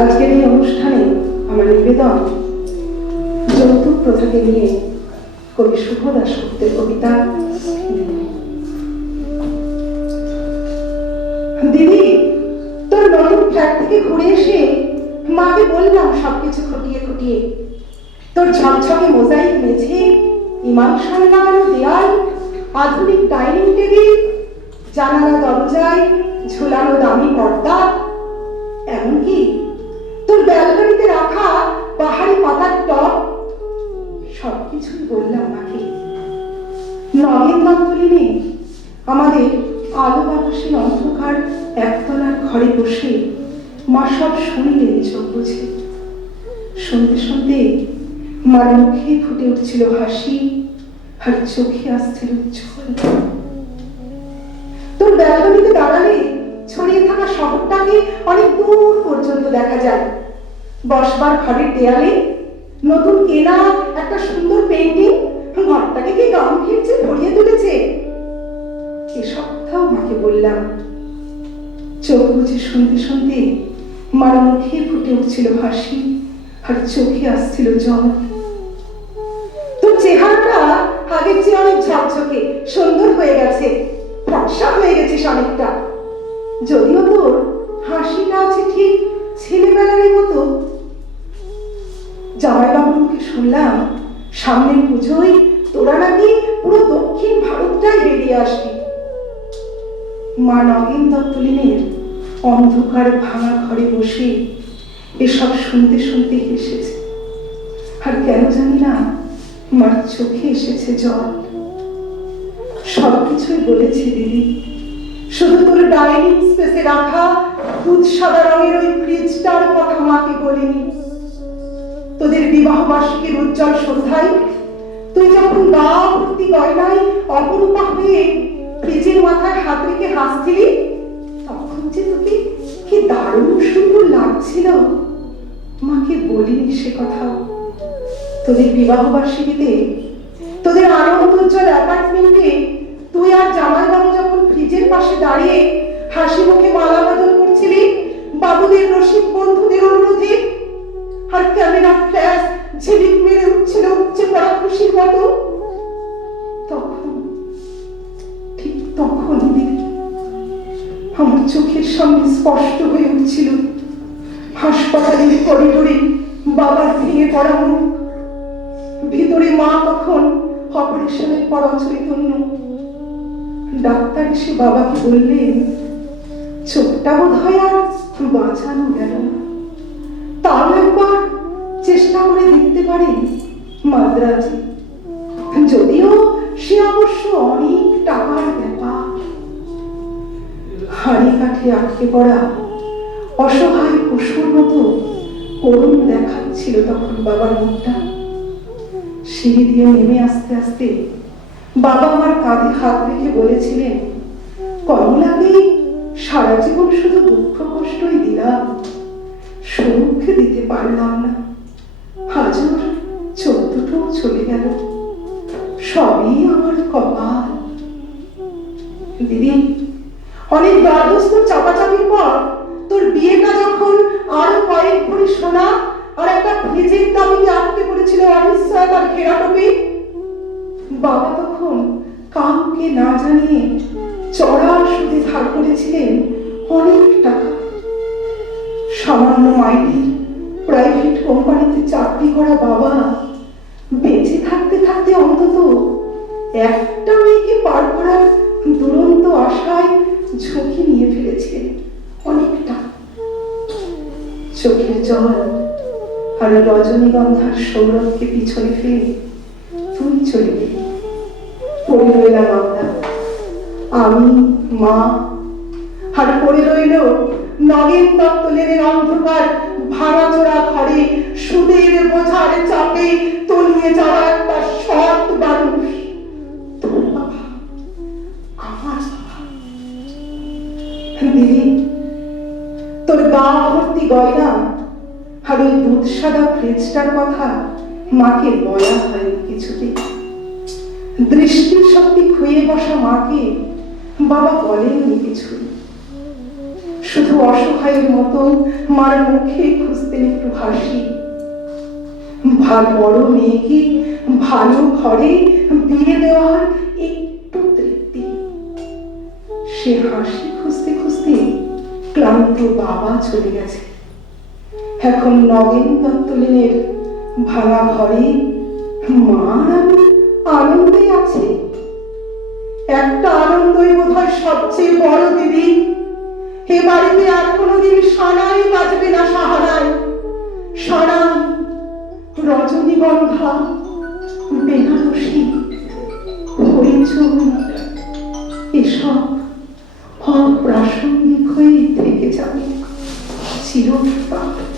আজকের এই অনুষ্ঠানে আমার নিবেদন যৌতুক প্রথাকে নিয়ে কবি শুভ দাশগুপ্তের কবিতা। দিদি, তোর নতুন ফ্ল্যাট থেকে ঘুরে এসে মাকে বললাম সবকিছু খুঁটিয়ে খুঁটিয়ে। তোর ঝকঝকে মোজাইক মেঝে, ইমানশাল লাগানো দেয়াল, আধুনিক ডাইনিং টেবিল, জানালা দরজায় ঝুলানো দামি পর্দা, এমনকি তোর ব্যালকনিতে রাখা বাহারি পাতার টব, সবকিছুই বললাম মাকে। নগেন দত্তলি নেই আমাদের আলো বাতাসের অন্ধকার একতলার ঘরে বসে মা সব শুনলেন চোখ বুঝে। শুনতে শুনতে মার মুখে ফুটে উঠছিল হাসি, আর চোখে আসছিল জল। তোর ব্যালকনিতে দাঁড়ালে ছড়িয়ে থাকা শহরটাকে অনেক দূর পর্যন্ত দেখা যায়। বসবার ঘরের দেয়ালে নতুন কেনা একটা সুন্দর পেইন্টিং ঘরটাকে কি গাম্ভীর্যে ভরিয়ে তুলেছে। এসবটাও মাকে বললাম। চোখ বুঝে শুনতে শুনতে মার মুখে ফুটে উঠছিল হাসি, আর চোখে আসছিল জল। তোর চেহারাটা আগের চেয়ে অনেক ঝকঝকে সুন্দর হয়ে গেছে, ফর্সা হয়ে গেছিস অনেকটা। যদিও তোর হাসিটা আছে ঠিক ছেলেবেলার মতো। জামাইবাবুর মুখে শুনলাম সামনের পুজোয় তোরা নাকি পুরো দক্ষিণ ভারতটাই বেরিয়ে আসবি। মা নগেন দত্তলিনের অন্ধকার ভাঙা ঘরে বসে এসব শুনতে শুনতে হেসেছে, আর কেন জানি না মার চোখে এসেছে জল। সবকিছুই বলেছি দিদি, শুধু তোর ডাইনিং স্পেসে রাখা দুধ সাদা রঙের ওই ফ্রিজটার কথা মাকে বলিনি। তোদের বিবাহ বার্ষিকীর উজ্জ্বল সন্ধ্যায় তুই যখন গা ভর্তি গয়নায় অপরূপা হয়ে ফ্রিজের মাথায় হাত রেখে হাসছিলি, তখন যে তোকে কি দারুণ সুন্দর লাগছিল। মাকে বলিনি সে কথাও। তোদের বিবাহ বার্ষিকীতে তোদের আনন্দ উজ্জ্বল অ্যাপার্টমেন্টে তুই আর জামাইবাবু যখন ফ্রিজের পাশে দাঁড়িয়ে হাসি মুখে মালা বদল করছিলি বাবুদের রসিক বন্ধুদের অনুরোধে, আর ক্যামেরা ফ্ল্যাশ ঝিলিক মেরে উঠছিল উপচে পড়া খুশির মতো, তখন ঠিক তখন আমার চোখের সামনে স্পষ্ট হয়ে উঠছিল হাসপাতালের করিডোরে বাবার ভেঙে পড়া মুখ। ভিতরে মা তখন অপারেশনের পর অচৈতন্য। ডাক্তার এসে বাবাকে বললেন চোখটা বোধ হয় আর বাঁচানো গেল না, তাও একবার চেষ্টা করে দেখতে পারেন মাদ্রাজে। যদিও সে অবশ্য অনেক টাকার ব্যাপার। হাড়ি কাঠে আটকে পড়া অসহায় পশুর মতো করুণ দেখাচ্ছিল তখন বাবার মুখটা। সিঁড়ি দিয়ে নেমে আসতে আসতে বাবা আমার কাঁধে হাত রেখে বলেছিলেন, কমলাকে সারা জীবন শুধু দুঃখ কষ্টই দিলাম, সুখ দিতে পারলাম না। হাজর চোখ দুটো চলে গেল, সবই আমার কপাল। দিদি, অনেক দরদস্ত চাপাচাপির পর তোর বিয়েটা যখন আরো কয়েক ভরি সোনা আর একটা ফ্রিজের দাবিতে আটকে পড়েছিল অনিশ্চয়তার ঘেরাটোপে, বাবা তখন কাউকে না জানিয়ে চড়া সুদে ধার করেছিলেন অনেক টাকা। সামান্য মাইনে প্রাইভেট কোম্পানিতে চাকরি করা বাবা বেঁচে থাকতে থাকতে অন্তত একটা মেয়েকে পার করার দুরন্ত আশায় ঝুঁকি নিয়ে ফেলেছিলেন অনেকটা। চোখের জল আর রজনীগন্ধার সৌরভকে পিছনে ফেলে তুই চলে গেলি। পড়ে রইলাম আমরা, আমি, মা, আর পড়ে রইল নগেন দত্তলেনের অন্ধকার ভাঙাচোরা ঘরে সুদের বোঝার চাপে তলিয়ে যাওয়া একটা সৎ মানুষ, তোর বাবা, আমার বাবা। দিদি, তোর গা ভর্তি গয়না আর ওই দুধ সাদা ফ্রিজটার কথা মাকে বলা হয়নি কিছুতে। দৃষ্টির শক্তি খুয়ে বসা মাকে বাবা বলেননি কিছুই। শুধু অসহায়ের মতন মার মুখে খুঁজতেন একটু হাসি। বড় মেয়েকে ভালো ঘরে বিয়ে দেওয়ার একটু তৃপ্তি। সে হাসি খুঁজতে খুঁজতে ক্লান্ত বাবা চলে গেছে। এখন নগেন দত্তলেনের ভাঙা ঘরে মা আমি আনন্দে আছি। একটা আনন্দই বোধহয় সবচেয়ে বড় দিদি। এ বাড়িতে আর কোনোদিন সানাই বাজবে না, সাহারায় সানাই, রজনীগন্ধা, বেনারসি, হরিচুল এসব অপ্রাসঙ্গিক হয়ে থেকে যাবে চিরকাল।